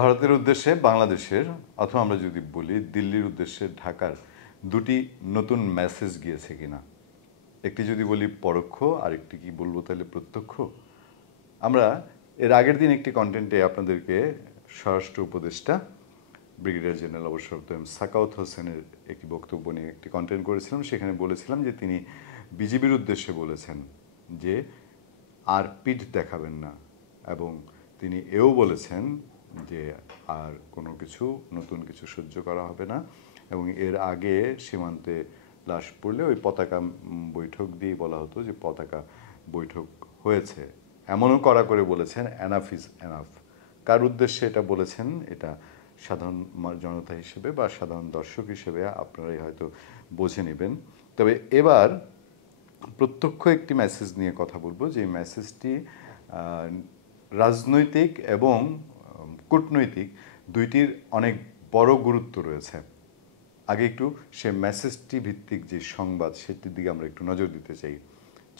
ভারতের উদ্দেশ্যে বাংলাদেশের অথবা আমরা যদি বলি দিল্লির উদ্দেশ্যে ঢাকার দুটি নতুন মেসেজ গিয়েছে কিনা। একটি যদি বলি পরোক্ষ, আরেকটি কি বলবো তাহলে প্রত্যক্ষ। আমরা এর আগের দিন একটি কন্টেন্টে আপনাদেরকে স্বরাষ্ট্র উপদেষ্টা ব্রিগেডিয়ার জেনারেল অবসরপ্রাপ্ত সাখাওয়াত হোসেনের একটি বক্তব্য নিয়ে একটি কন্টেন্ট করেছিলাম। সেখানে বলেছিলাম যে তিনি বিজিবির উদ্দেশ্যে বলেছেন যে আর পিঠ দেখাবেন না, এবং তিনি এও বলেছেন যে আর কোনো কিছু নতুন কিছু সহ্য করা হবে না। এবং এর আগে সীমান্তে লাশ পড়লে ওই পতাকা বৈঠক দিয়ে বলা হতো যে পতাকা বৈঠক হয়েছে, এমনও করা করে বলেছেন এনাফ ইজ এনাফ। কার উদ্দেশ্যে এটা বলেছেন এটা সাধারণ জনতা হিসেবে বা সাধারণ দর্শক হিসেবে আপনারাই হয়তো বুঝে নেবেন। তবে এবার প্রত্যক্ষ একটি মেসেজ নিয়ে কথা বলবো, যে মেসেজটি রাজনৈতিক এবং কূটনৈতিক দুইটির অনেক বড় গুরুত্ব রয়েছে। আগে একটু সে মেসেজটি ভিত্তিক যে সংবাদ সেটির দিকে আমরা একটু নজর দিতে চাই।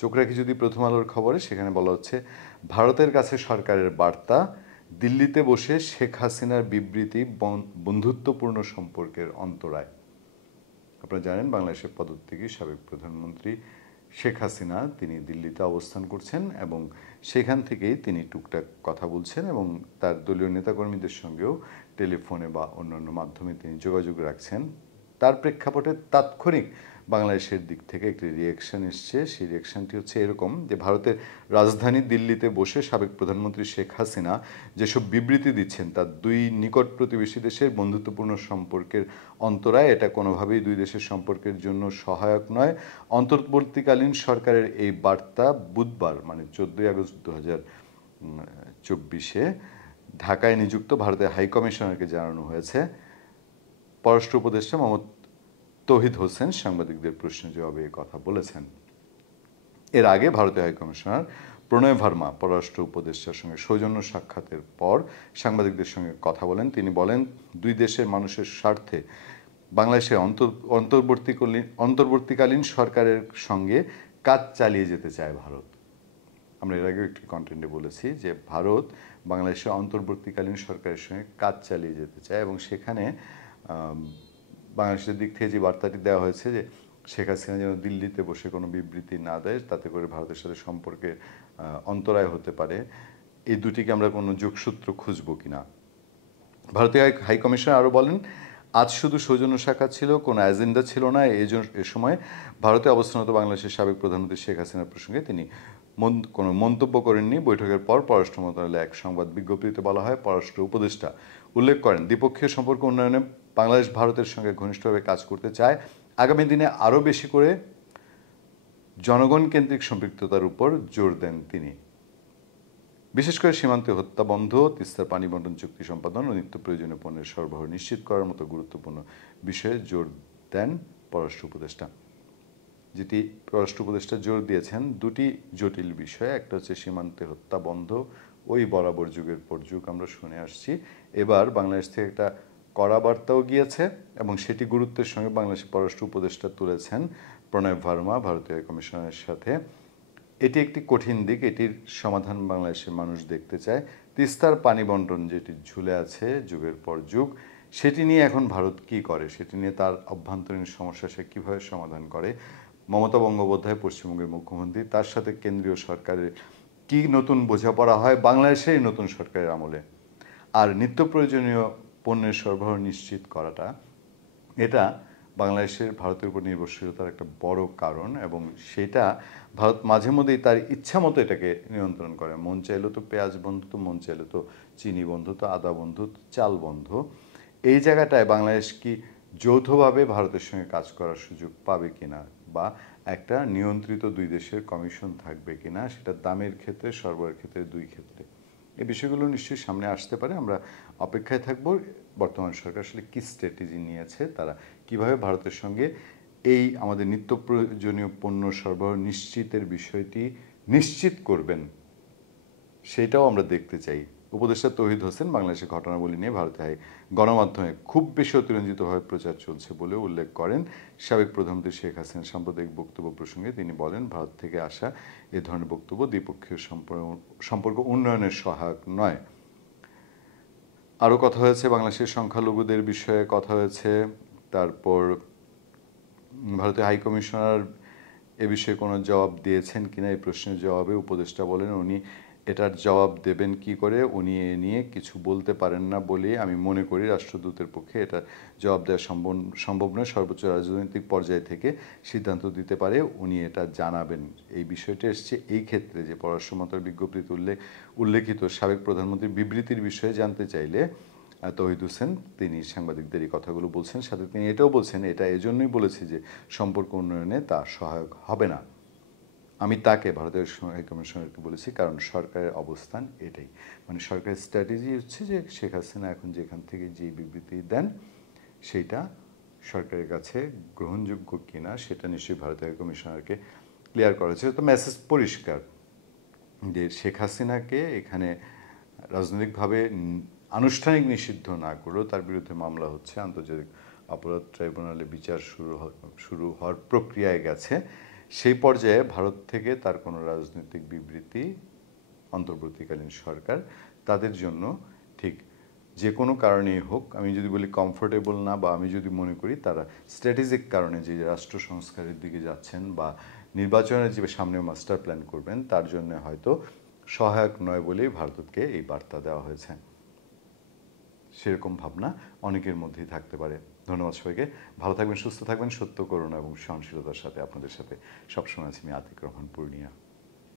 চোখ রাখি যদি প্রথম আলোর খবরে, সেখানে বলা হচ্ছে ভারতের কাছে সরকারের বার্তা, দিল্লিতে বসে শেখ হাসিনার বিবৃতি বন্ধুত্বপূর্ণ সম্পর্কের অন্তরায়। আপনারা জানেন বাংলাদেশের পদত্যাগী সাবেক প্রধানমন্ত্রী শেখ হাসিনা তিনি দিল্লিতে অবস্থান করছেন এবং সেখান থেকেই তিনি টুকটাক কথা বলছেন এবং তার দলীয় নেতাকর্মীদের সঙ্গেও টেলিফোনে বা অন্যান্য মাধ্যমে তিনি যোগাযোগ রাখছেন। তার প্রেক্ষাপটে তাৎক্ষণিক বাংলাদেশের দিক থেকে একটি রিয়েকশন এসছে। সেই রিয়েকশনটি হচ্ছে এরকম যে ভারতের রাজধানী দিল্লিতে বসে সাবেক প্রধানমন্ত্রী শেখ হাসিনা যেসব বিবৃতি দিচ্ছেন তার দুই নিকট প্রতিবেশী দেশের বন্ধুত্বপূর্ণ সম্পর্কের অন্তরায়, এটা কোনোভাবেই দুই দেশের সম্পর্কের জন্য সহায়ক নয়। অন্তর্বর্তীকালীন সরকারের এই বার্তা বুধবার মানে 14ই আগস্ট 2024 ঢাকায় নিযুক্ত ভারতের হাইকমিশনারকে জানানো হয়েছে। পররাষ্ট্র উপদেষ্টা মোহাম্মদ তৌহিদ হোসেন সাংবাদিকদের প্রশ্নের জবাবে এই কথা বলেছেন। এর আগে ভারতীয় হাইকমিশনার প্রণয় ভার্মা পররাষ্ট্র উপদেষ্টার সঙ্গে সৌজন্য সাক্ষাতের পর সাংবাদিকদের সঙ্গে কথা বলেন। তিনি বলেন, দুই দেশের মানুষের স্বার্থে বাংলাদেশের অন্তর্বর্তীকালীন সরকারের সঙ্গে কাজ চালিয়ে যেতে চায় ভারত। আমরা এর আগেও একটি কন্টেন্টে বলেছি যে ভারত বাংলাদেশের অন্তর্বর্তীকালীন সরকারের সঙ্গে কাজ চালিয়ে যেতে চায় এবং সেখানে বাংলাদেশের দিক থেকে যে বার্তাটি দেওয়া হয়েছে যে শেখ হাসিনা যেন দিল্লিতে বসে কোনো বিবৃতি না দেয়, তাতে করে ভারতের সাথে সম্পর্কে অন্তরায় হতে পারে। এই দুটিকে আমরা কোনো যোগসূত্র খুঁজব কিনা। ভারতীয় হাইকমিশনার আরও বলেন, আজ শুধু সৌজন্য সাক্ষাৎ ছিল, কোনো এজেন্ডা ছিল না। এ সময় ভারতে অবস্থানরত বাংলাদেশের সাবেক প্রধানমন্ত্রী শেখ হাসিনার প্রসঙ্গে তিনি কোনো মন্তব্য করেননি। বৈঠকের পর পররাষ্ট্র মন্ত্রণালয়ে এক সংবাদ বিজ্ঞপ্তিতে বলা হয়, পররাষ্ট্র উপদেষ্টা উল্লেখ করেন দ্বিপক্ষীয় সম্পর্ক উন্নয়নে বাংলাদেশ ভারতের সঙ্গে ঘনিষ্ঠভাবে কাজ করতে চায়। আগামী দিনে আরও বেশি করে জনগণ কেন্দ্রিক সম্পৃক্ততার উপর জোর দেন তিনি। বিশেষ করে সীমান্তে হত্যা বন্ধ, তিস্তার পানি বণ্টন চুক্তি সম্পাদন ও নিত্য প্রয়োজনীয় পণ্যের সরবরাহ নিশ্চিত করার মতো গুরুত্বপূর্ণ বিষয়ে জোর দেন পররাষ্ট্র উপদেষ্টা। যেটি পররাষ্ট্র উপদেষ্টা জোর দিয়েছেন দুটি জটিল বিষয়, একটা হচ্ছে সীমান্তে হত্যা বন্ধ, ওই বরাবর যুগের পর যুগ আমরা শুনে আসছি। এবার বাংলাদেশ থেকে একটা কড়া বার্তাও গিয়েছে এবং সেটি গুরুত্বের সঙ্গে বাংলাদেশের পররাষ্ট্র উপদেষ্টা তুলেছেন প্রণয় ভার্মা ভারতীয় হাইকমিশনারের সাথে। এটি একটি কঠিন দিক, এটির সমাধান বাংলাদেশের মানুষ দেখতে চায়। তিস্তার পানি বণ্টন যেটি ঝুলে আছে যুগের পর যুগ, সেটি নিয়ে এখন ভারত কী করে, সেটি নিয়ে তার অভ্যন্তরীণ সমস্যা সে কীভাবে সমাধান করে। মমতা বন্দ্যোপাধ্যায় পশ্চিমবঙ্গের মুখ্যমন্ত্রী, তার সাথে কেন্দ্রীয় সরকারের কী নতুন বোঝাপড়া হয় বাংলাদেশের নতুন সরকারের আমলে। আর নিত্য প্রয়োজনীয় পণ্যের সরবরাহ নিশ্চিত করাটা, এটা বাংলাদেশের ভারতের উপর নির্ভরশীলতার একটা বড় কারণ এবং সেটা ভারত মাঝে মধ্যেই তার ইচ্ছা মতো এটাকে নিয়ন্ত্রণ করে। মন চাইলে তো পেঁয়াজ বন্ধ, তো মন চাইলে তো চিনি বন্ধ, তো আদা বন্ধ, তো চাল বন্ধ। এই জায়গাটায় বাংলাদেশ কি যৌথভাবে ভারতের সঙ্গে কাজ করার সুযোগ পাবে কিনা, বা একটা নিয়ন্ত্রিত দুই দেশের কমিশন থাকবে কিনা, সেটা দামের ক্ষেত্রে সরবরাহের ক্ষেত্রে দুই ক্ষেত্রে, এই বিষয়গুলো নিশ্চয়ই সামনে আসতে পারে। আমরা অপেক্ষায় থাকব বর্তমান সরকার আসলে কী স্ট্র্যাটেজি নিয়েছে, তারা কিভাবে ভারতের সঙ্গে এই আমাদের নিত্য প্রয়োজনীয় পণ্য সরবরাহ নিশ্চিতের বিষয়টি নিশ্চিত করবেন, সেটাও আমরা দেখতে চাই। উপদেষ্টা তৌহিদ হোসেন বাংলাদেশের ঘটনাবলী নিয়ে ভারতের গণমাধ্যমে খুব বেশি অতিরঞ্জিতভাবে প্রচার চলছে বলে উল্লেখ করেন সাবেক প্রধানমন্ত্রী শেখ হাসিনার সাম্প্রদায়িক বক্তব্য প্রসঙ্গে। তিনি বলেন, ভারত থেকে আসা এ ধরনের বক্তব্য দ্বিপক্ষীয় সম্পর্ক উন্নয়নের সহায়ক নয়। আরও কথা হয়েছে বাংলাদেশের সংখ্যালঘুদের বিষয়ে কথা হয়েছে। তারপর ভারতীয় হাইকমিশনার এ বিষয়ে কোনো জবাব দিয়েছেন কিনা এই প্রশ্নের জবাবে উপদেষ্টা বলেন উনি এটার জবাব দেবেন কি করে, উনি এ নিয়ে কিছু বলতে পারেন না বলেই আমি মনে করি রাষ্ট্রদূতের পক্ষে এটা জবাব দেওয়া সম্ভব নয়। সর্বোচ্চ রাজনৈতিক পর্যায় থেকে সিদ্ধান্ত দিতে পারে, উনি এটা জানাবেন। এই বিষয়টা এসছে এই ক্ষেত্রে যে পররাষ্ট্র মন্ত্রণালয়ের বিজ্ঞপ্তিতে উল্লেখিত সাবেক প্রধানমন্ত্রীর বিবৃতির বিষয়ে জানতে চাইলে তৌহিদ হোসেন তিনি সাংবাদিকদের এই কথাগুলো বলছেন। সাথে তিনি এটাও বলছেন এটা এজন্যই বলেছি যে সম্পর্ক উন্নয়নে তা সহায়ক হবে না। আমি তাকে ভারতের হাইকমিশনারকে বলেছি কারণ সরকারের অবস্থান এটাই, মানে সরকারের স্ট্র্যাটেজি হচ্ছে যে শেখ হাসিনা এখন যেখান থেকে যে বিবৃতি দেন সেইটা সরকারের কাছে গ্রহণযোগ্য কিনা সেটা নিশ্চয়ই ভারতীয় হাইকমিশনারকে ক্লিয়ার করা হয়েছে। তো মেসেজ পরিষ্কার যে শেখ হাসিনাকে এখানে রাজনৈতিকভাবে আনুষ্ঠানিক নিষিদ্ধ না করেও তার বিরুদ্ধে মামলা হচ্ছে, আন্তর্জাতিক অপরাধ ট্রাইব্যুনালে বিচার শুরু হওয়ার প্রক্রিয়ায় গেছে। সেই পর্যায়ে ভারত থেকে তার কোনো রাজনৈতিক বিবৃতি অন্তর্বর্তীকালীন সরকার তাদের জন্য ঠিক যে কোনো কারণেই হোক, আমি যদি বলি কমফোর্টেবল না বা আমি যদি মনে করি তারা স্ট্র্যাটেজিক কারণে যে রাষ্ট্র সংস্কারের দিকে যাচ্ছেন বা নির্বাচনের যে সামনে মাস্টার প্ল্যান করবেন তার জন্য হয়তো সহায়ক নয় বলেই ভারতকে এই বার্তা দেওয়া হয়েছে। সেরকম ভাবনা অনেকের মধ্যেই থাকতে পারে। ধন্যবাদ সবাইকে, ভালো থাকবেন, সুস্থ থাকবেন। সত্য, করুণা এবং সহনশীলতার সাথে আপনাদের সাথে সবসময় আছি আমি আতিক রহমান পূর্ণিয়া।